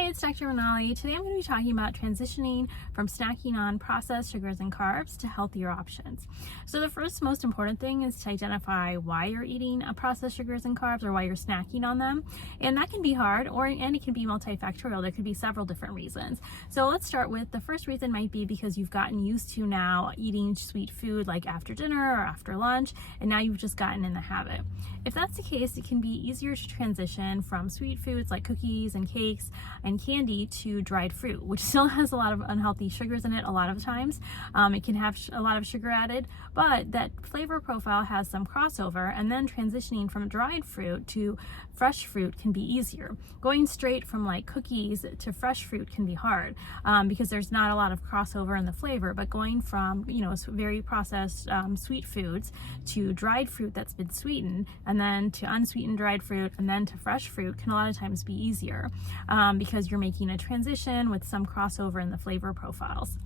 Hi, it's Dr. Renali. Today I'm going to be talking about transitioning from snacking on processed sugars and carbs to healthier options. So the first most important thing is to identify why you're eating processed sugars and carbs or why you're snacking on them. And that can be hard and it can be multifactorial. There could be several different reasons. So let's start with the first reason might be because you've gotten used to now eating sweet food like after dinner or after lunch, and now you've just gotten in the habit. If that's the case, it can be easier to transition from sweet foods like cookies and cakes and candy to dried fruit, which still has a lot of unhealthy sugars in it a lot of times. It can have a lot of sugar added, but that flavor profile has some crossover, and then transitioning from dried fruit to fresh fruit can be easier. Going straight from like cookies to fresh fruit can be hard because there's not a lot of crossover in the flavor, but going from very processed sweet foods to dried fruit that's been sweetened, and then to unsweetened dried fruit, and then to fresh fruit can a lot of times be easier because you're making a transition with some crossover in the flavor profiles.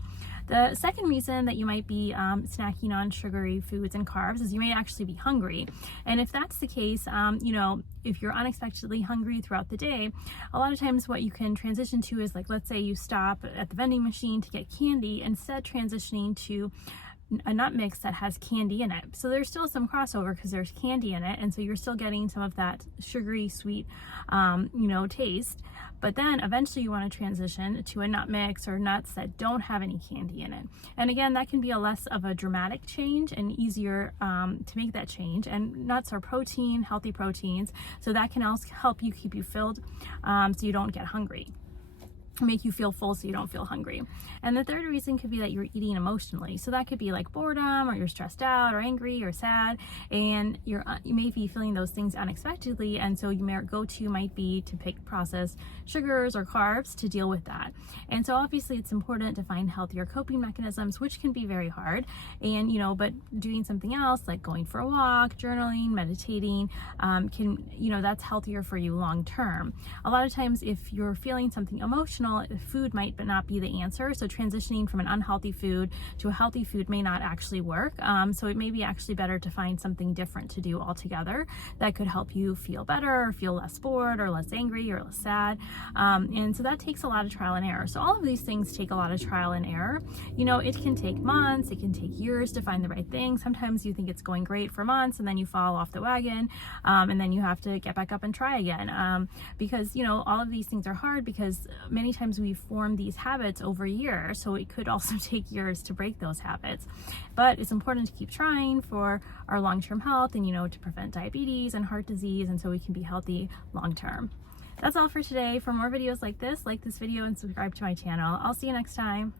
The second reason that you might be snacking on sugary foods and carbs is you may actually be hungry. And if that's the case, if you're unexpectedly hungry throughout the day, a lot of times what you can transition to is, like, let's say you stop at the vending machine to get candy, instead transitioning to a nut mix that has candy in it. So there's still some crossover because there's candy in it, and so you're still getting some of that sugary sweet taste. But then eventually you want to transition to a nut mix or nuts that don't have any candy in it. And again, that can be a less of a dramatic change and easier to make that change. And nuts are protein, healthy proteins, so that can also help you keep you filled so you don't get hungry. Make you feel full so you don't feel hungry. And the third reason could be that you're eating emotionally. So that could be like boredom, or you're stressed out or angry or sad, and you may be feeling those things unexpectedly, and so your go-to might be to pick processed sugars or carbs to deal with that. And so obviously it's important to find healthier coping mechanisms, which can be very hard, and but doing something else like going for a walk, journaling, meditating that's healthier for you long term. A lot of times if you're feeling something emotional, food might not be the answer. So transitioning from an unhealthy food to a healthy food may not actually work. So it may be actually better to find something different to do altogether that could help you feel better, or feel less bored, or less angry, or less sad. And so that takes a lot of trial and error. So all of these things take a lot of trial and error. It can take months, it can take years to find the right thing. Sometimes you think it's going great for months, and then you fall off the wagon, and then you have to get back up and try again. Because all of these things are hard because many times we form these habits over years, so it could also take years to break those habits. But it's important to keep trying for our long-term health, and to prevent diabetes and heart disease, and so we can be healthy long-term. That's all for today. For more videos like this video and subscribe to my channel. I'll see you next time.